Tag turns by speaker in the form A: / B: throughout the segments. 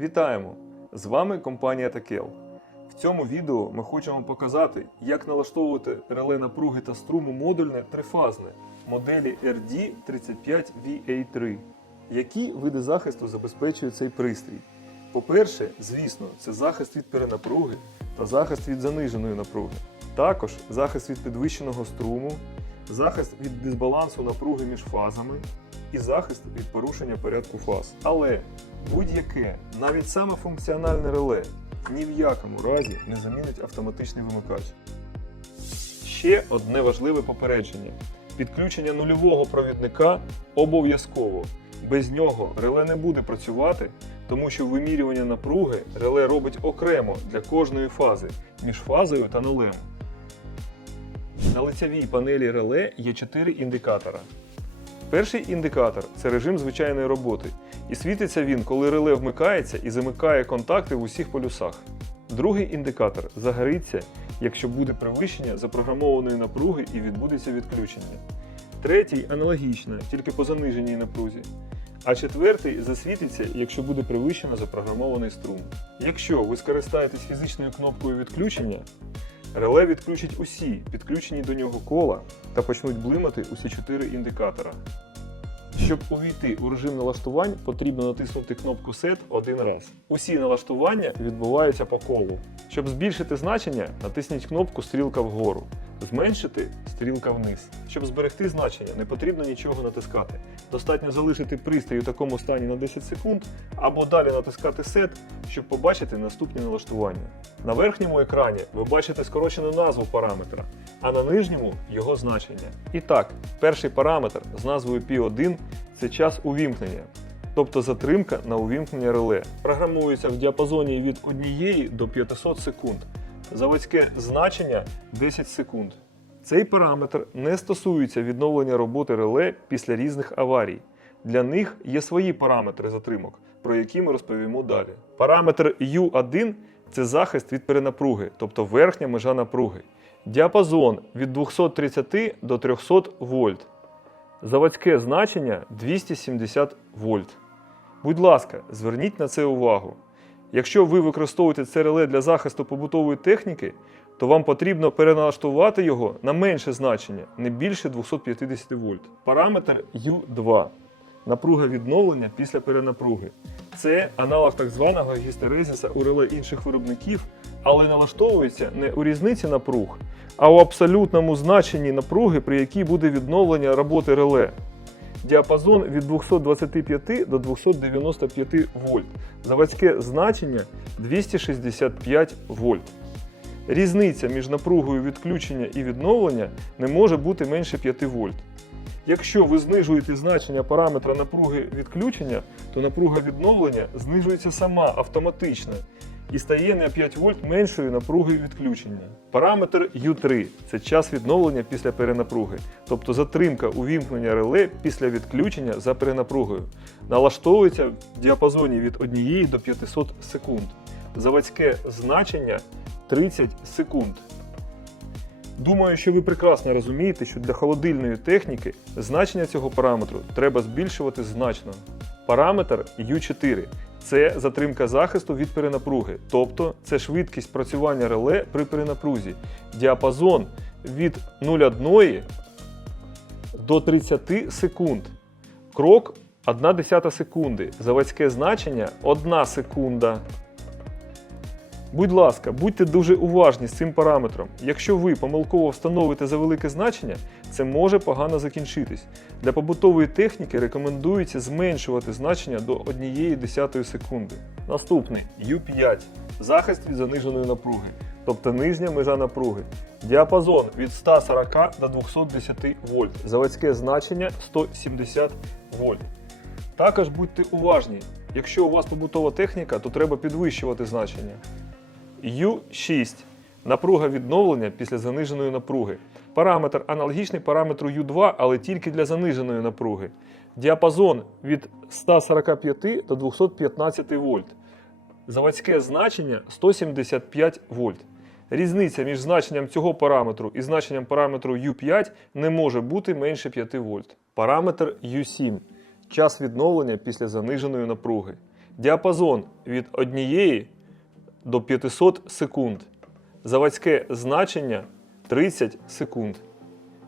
A: Вітаємо! З вами компанія Такел. В цьому відео ми хочемо показати, як налаштовувати реле напруги та струму модульне трифазне моделі RD35VA3. Які види захисту забезпечує цей пристрій? По-перше, звісно, це захист від перенапруги та захист від заниженої напруги. Також захист від підвищеного струму, захист від дисбалансу напруги між фазами і захист від порушення порядку фаз. Але будь-яке, навіть саме функціональне реле, ні в якому разі не замінить автоматичний вимикач. Ще одне важливе попередження: підключення нульового провідника обов'язково. Без нього реле не буде працювати, тому що вимірювання напруги реле робить окремо для кожної фази між фазою та нулем. На лицевій панелі реле є 4 індикатора. Перший індикатор це режим звичайної роботи, і світиться він, коли реле вмикається і замикає контакти в усіх полюсах. Другий індикатор загориться, якщо буде перевищення запрограмованої напруги і відбудеться відключення. Третій аналогічно, тільки по заниженій напрузі. А четвертий засвітиться, якщо буде перевищено запрограмований струм. Якщо ви скористаєтесь фізичною кнопкою відключення, реле відключить усі підключені до нього кола та почнуть блимати усі чотири індикатора. Щоб увійти у режим налаштувань, потрібно натиснути кнопку Set один раз. Усі налаштування відбуваються по колу. Щоб збільшити значення, натисніть кнопку Стрілка вгору. Зменшити стрілка вниз. Щоб зберегти значення, не потрібно нічого натискати. Достатньо залишити пристрій у такому стані на 10 секунд або далі натискати Set, щоб побачити наступні налаштування. На верхньому екрані ви бачите скорочену назву параметра, а на нижньому його значення. І так, перший параметр з назвою P1 це час увімкнення, тобто затримка на увімкнення реле. Програмується в діапазоні від 1 до 500 секунд. Заводське значення 10 секунд. Цей параметр не стосується відновлення роботи реле після різних аварій. Для них є свої параметри затримок, про які ми розповімо далі. Параметр U1 це захист від перенапруги, тобто верхня межа напруги. Діапазон від 230 до 300 вольт. Заводське значення 270 вольт. Будь ласка, зверніть на це увагу. Якщо ви використовуєте це реле для захисту побутової техніки, то вам потрібно переналаштувати його на менше значення, не більше 250 вольт. Параметр U2 напруга відновлення після перенапруги. Це аналог так званого гістерезіса у реле інших виробників, але налаштовується не у різниці напруг, а у абсолютному значенні напруги, при якій буде відновлення роботи реле. Діапазон від 225 до 295 вольт. Заводське значення 265 вольт. Різниця між напругою відключення і відновлення не може бути менше 5 вольт. Якщо ви знижуєте значення параметра напруги відключення, то напруга відновлення знижується сама автоматично і стає на 5 вольт меншою напруги відключення. Параметр U3 це час відновлення після перенапруги, тобто затримка увімкнення реле після відключення за перенапругою. Налаштовується в діапазоні від 1 до 500 секунд. Заводське значення 30 секунд. Думаю, що ви прекрасно розумієте, що для холодильної техніки значення цього параметру треба збільшувати значно. Параметр U4 це затримка захисту від перенапруги, тобто це швидкість працювання реле при перенапрузі. Діапазон від 0,1 до 30 секунд. Крок 1 десята секунди. Заводське значення 1 секунда. Будь ласка, будьте дуже уважні з цим параметром. Якщо ви помилково встановите за велике значення, це може погано закінчитись. Для побутової техніки рекомендується зменшувати значення до 1 десятої секунди. Наступний U5 захист від заниженої напруги, тобто нижня межа напруги. Діапазон від 140 до 210 вольт. Заводське значення 170 вольт. Також будьте уважні. Якщо у вас побутова техніка, то треба підвищувати значення. U6 напруга відновлення після заниженої напруги. Параметр аналогічний параметру U2, але тільки для заниженої напруги. Діапазон від 145 до 215 вольт. Заводське значення 175 вольт. Різниця між значенням цього параметру і значенням параметру U5 не може бути менше 5 вольт. Параметр U7 час відновлення після заниженої напруги. Діапазон від 1 до 500 секунд. Заводське значення 30 секунд.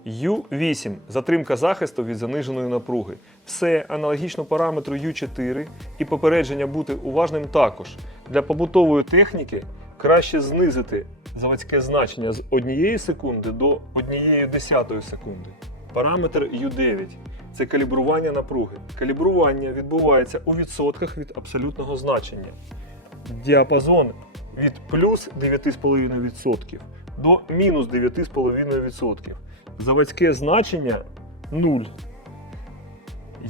A: U8 затримка захисту від заниженої напруги. Все аналогічно параметру U4 і попередження бути уважним також. Для побутової техніки краще знизити заводське значення з 1 секунди до 1 десятої секунди. Параметр U9 це калібрування напруги. Калібрування відбувається у відсотках від абсолютного значення. Діапазон від плюс 9,5% до мінус 9,5%. Заводське значення 0.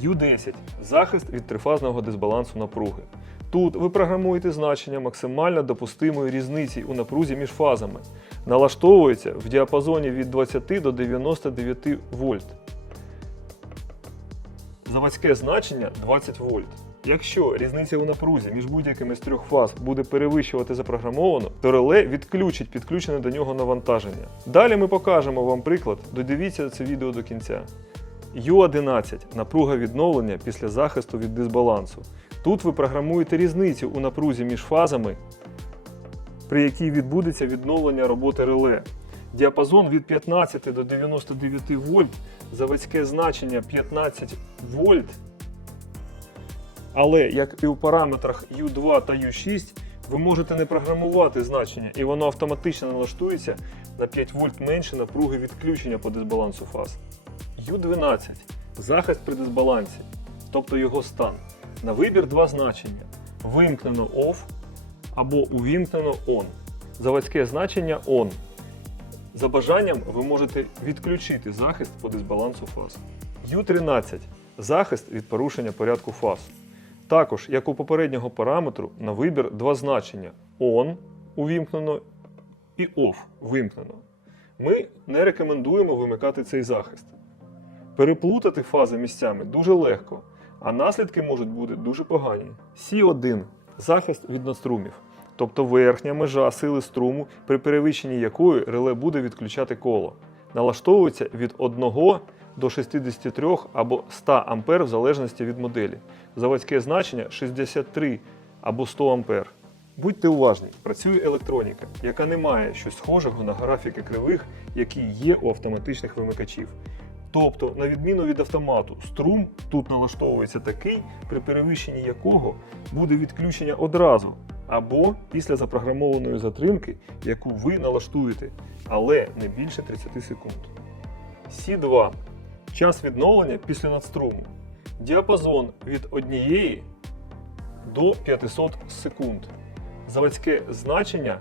A: U10 захист від трифазного дисбалансу напруги. Тут ви програмуєте значення максимально допустимої різниці у напрузі між фазами. Налаштовується в діапазоні від 20 до 99 вольт. Заводське значення 20 вольт. Якщо різниця у напрузі між будь-якими з трьох фаз буде перевищувати запрограмовано, то реле відключить підключене до нього навантаження. Далі ми покажемо вам приклад, додивіться це відео до кінця. U11 напруга відновлення після захисту від дисбалансу. Тут ви програмуєте різницю у напрузі між фазами, при якій відбудеться відновлення роботи реле. Діапазон від 15 до 99 вольт, заводське значення 15 вольт. Але як і у параметрах U2 та U6, ви можете не програмувати значення, і воно автоматично налаштується на 5 вольт менше напруги відключення по дисбалансу фаз. U12 захист при дисбалансі, тобто його стан. На вибір два значення: вимкнено OFF або увімкнено ON. Заводське значення ON. За бажанням ви можете відключити захист по дисбалансу фаз. U13 захист від порушення порядку фаз. Також, як у попереднього параметру, на вибір два значення ON увімкнено і OFF вимкнено. Ми не рекомендуємо вимикати цей захист. Переплутати фази місцями дуже легко, а наслідки можуть бути дуже погані. С1 захист від надструмів, тобто верхня межа сили струму, при перевищенні якої реле буде відключати коло. Налаштовується від 1 до 63 або 100 А в залежності від моделі. Заводське значення 63 або 100 А. Будьте уважні, працює електроніка, яка не має щось схожого на графіки кривих, які є у автоматичних вимикачів. Тобто, на відміну від автомату, струм тут налаштовується такий, при перевищенні якого буде відключення одразу або після запрограмованої затримки, яку ви налаштуєте, але не більше 30 секунд. С2 час відновлення після надструму. Діапазон від 1 до 500 секунд. Заводське значення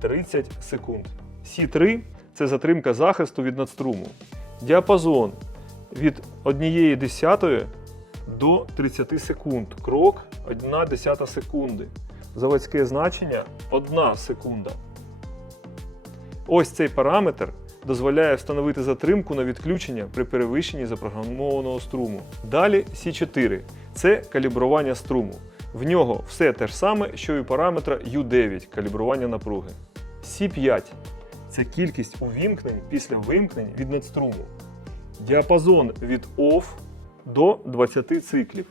A: 30 секунд. С3 це затримка захисту від надструму. Діапазон від 1 десятої до 30 секунд. Крок 1 десята секунди. Заводське значення 1 секунда. Ось цей параметр дозволяє встановити затримку на відключення при перевищенні запрограмованого струму. Далі С4 це калібрування струму. В нього все те ж саме, що і параметра U9 калібрування напруги. С5 це кількість увімкнень після вимкнень від надструму. Діапазон від OFF до 20 циклів.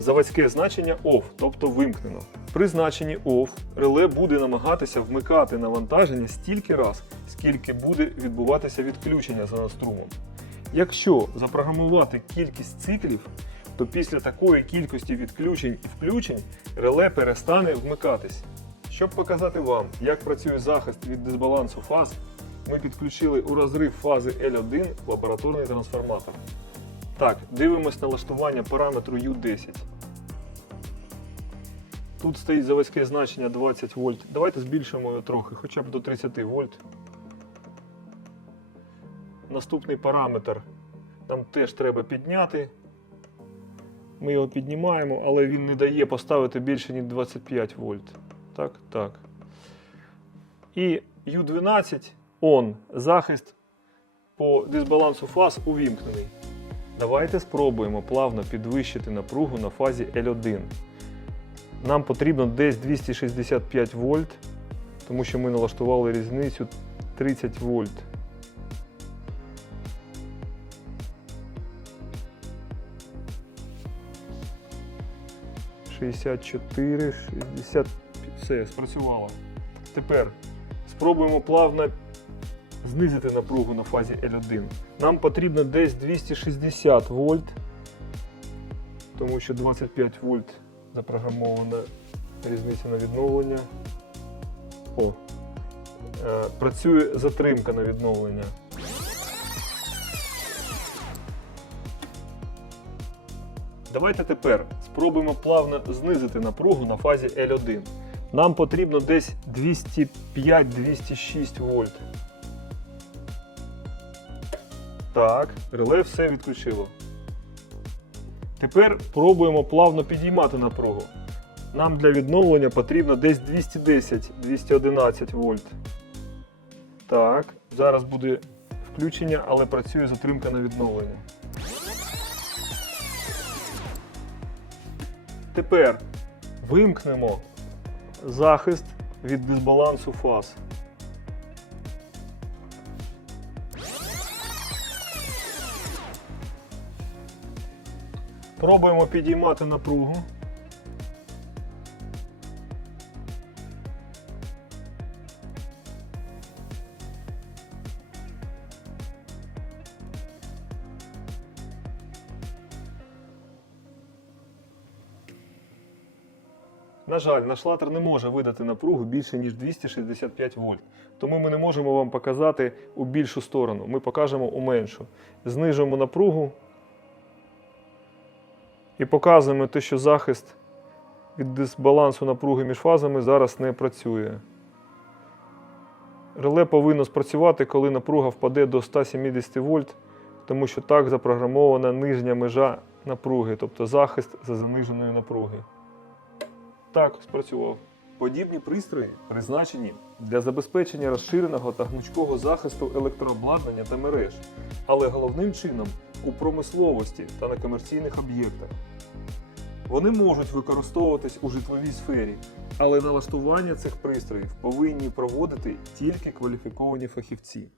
A: Заводське значення OFF, тобто вимкнено. При значенні OFF реле буде намагатися вмикати навантаження стільки раз, скільки буде відбуватися відключення за надструмом. Якщо запрограмувати кількість циклів, то після такої кількості відключень і включень реле перестане вмикатись. Щоб показати вам, як працює захист від дисбалансу фаз, ми підключили у розрив фази L1 лабораторний трансформатор. Так, дивимось налаштування параметру U10. Тут стоїть заводське значення 20 вольт. Давайте збільшимо його трохи, хоча б до 30 вольт. Наступний параметр нам теж треба підняти. Ми його піднімаємо, але він не дає поставити більше, ніж 25 вольт. Так, так. І U12 ON. Захист по дисбалансу фаз увімкнений. Давайте спробуємо плавно підвищити напругу на фазі L1. Нам потрібно десь 265 вольт, тому що ми налаштували різницю 30 вольт. 64, 60. Все, спрацювало. Тепер спробуємо плавно знизити напругу на фазі L1. Нам потрібно десь 260 вольт, тому що 25 вольт запрограмована різниця на відновлення. О, е, працює затримка на відновлення. Давайте тепер спробуємо плавно знизити напругу на фазі L1. Нам потрібно десь 205-206 вольт. Так, реле все відключило. Тепер пробуємо плавно підіймати напругу. Нам для відновлення потрібно десь 210-211 вольт. Так, зараз буде включення, але працює затримка на відновлення. Тепер вимкнемо захист від дисбалансу фаз. Пробуємо підіймати напругу. На жаль, наш латер не може видати напругу більше, ніж 265 вольт. Тому ми не можемо вам показати у більшу сторону. Ми покажемо у меншу. Знижуємо напругу і показуємо те, що захист від дисбалансу напруги між фазами зараз не працює. Реле повинно спрацювати, коли напруга впаде до 170 вольт, тому що так запрограмована нижня межа напруги, тобто захист за заниженої напруги. Так, спрацював. Подібні пристрої призначені для забезпечення розширеного та гнучкого захисту електрообладнання та мереж, але головним чином у промисловості та на комерційних об'єктах. Вони можуть використовуватись у житловій сфері, але налаштування цих пристроїв повинні проводити тільки кваліфіковані фахівці.